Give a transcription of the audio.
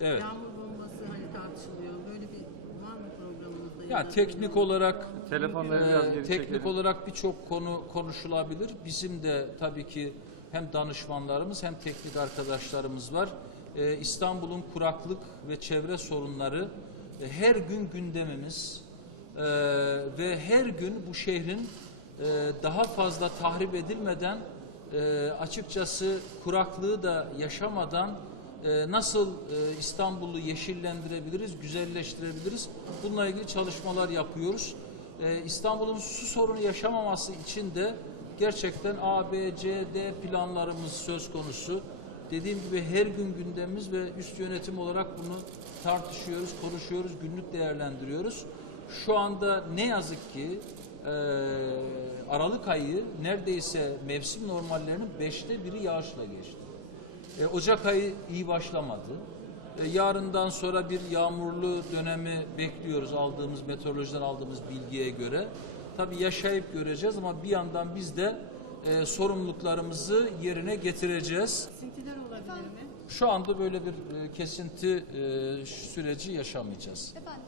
Evet. Yağmur bombası hani tartışılıyor. Böyle bir var mı programınızda? Ya da teknik olarak Telefonları e, biraz geri teknik çekelim. olarak birçok konu konuşulabilir. Bizim de tabii ki hem danışmanlarımız hem teknik arkadaşlarımız var. E, İstanbul'un kuraklık ve çevre sorunları e, her gün gündemimiz E, ve her gün bu şehrin e, daha fazla tahrip edilmeden e, açıkçası kuraklığı da yaşamadan e, nasıl e, İstanbul'u yeşillendirebiliriz, güzelleştirebiliriz? Bununla ilgili çalışmalar yapıyoruz. E, İstanbul'un su sorunu yaşamaması için de gerçekten A, B, C, D planlarımız söz konusu. Dediğim gibi her gün gündemimiz ve üst yönetim olarak bunu tartışıyoruz, konuşuyoruz, günlük değerlendiriyoruz. Şu anda ne yazık ki Aralık ayı neredeyse mevsim normallerinin beşte biri yağışla geçti. E, Ocak ayı iyi başlamadı. E, yarından sonra bir yağmurlu dönemi bekliyoruz aldığımız meteorolojiden aldığımız bilgiye göre. Tabii yaşayıp göreceğiz ama bir yandan biz de e, sorumluluklarımızı yerine getireceğiz. Kesintiler olabilir mi? Şu anda böyle bir e, kesinti e, süreci yaşamayacağız. Efendim